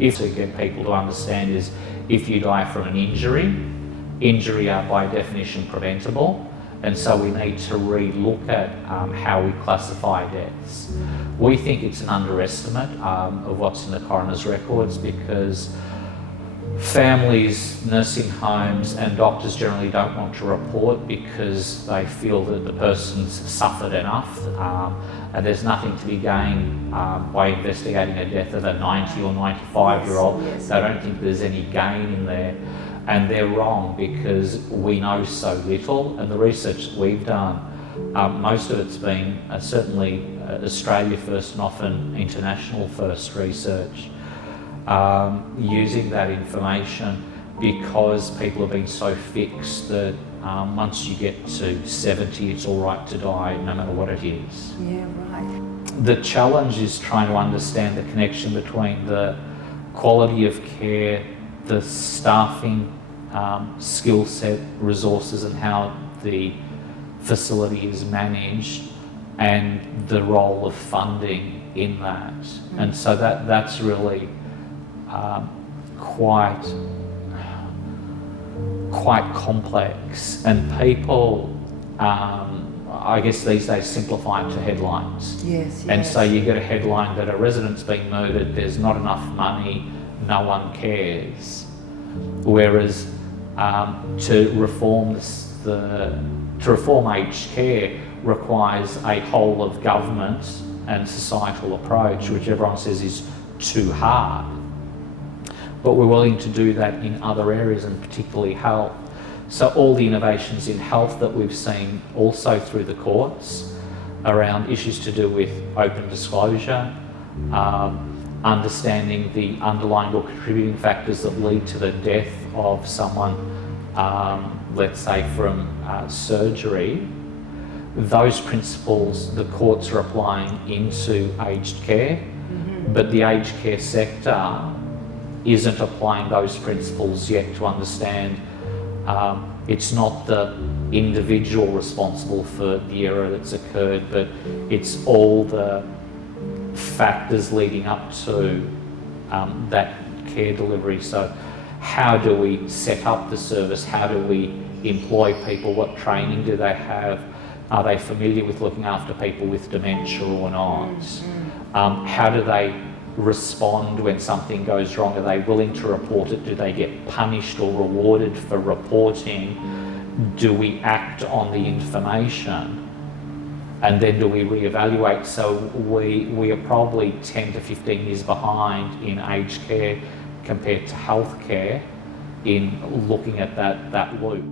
If to get people to understand is if you die from an injury are by definition preventable, and so we need to re-look at how we classify deaths. We think it's an underestimate of what's in the coroner's records, because families, nursing homes and doctors generally don't want to report because they feel that the person's suffered enough, and there's nothing to be gained by investigating a death of a 90 or 95-year-old. Yes. They don't think there's any gain in there, and they're wrong, because we know so little, and the research that we've done, most of it's been certainly Australia first and often international first research, using that information, because people have been so fixed that once you get to 70, it's all right to die no matter what it is. Yeah, right. The challenge is trying to understand the connection between the quality of care, the staffing, skill set, resources, and how the facility is managed, and the role of funding in that. And so that's really quite complex, and people I guess these days simplify it to headlines. Yes. And so you get a headline that a resident's been murdered, there's not enough money, no one cares. Whereas to reform aged care requires a whole of government and societal approach, which everyone says is too hard. But we're willing to do that in other areas, and particularly health. So all the innovations in health that we've seen also through the courts around issues to do with open disclosure, understanding the underlying or contributing factors that lead to the death of someone, let's say from surgery, those principles the courts are applying into aged care, but the aged care sector isn't applying those principles yet to understand it's not the individual responsible for the error that's occurred, but it's all the factors leading up to that care delivery. So how do we set up the service? How do we employ people? What training do they have? Are they familiar with looking after people with dementia or not? How do they respond when something goes wrong? Are they willing to report it? Do they get punished or rewarded for reporting? Do we act on the information? And then do we reevaluate? So we are probably 10 to 15 years behind in aged care compared to healthcare in looking at that loop.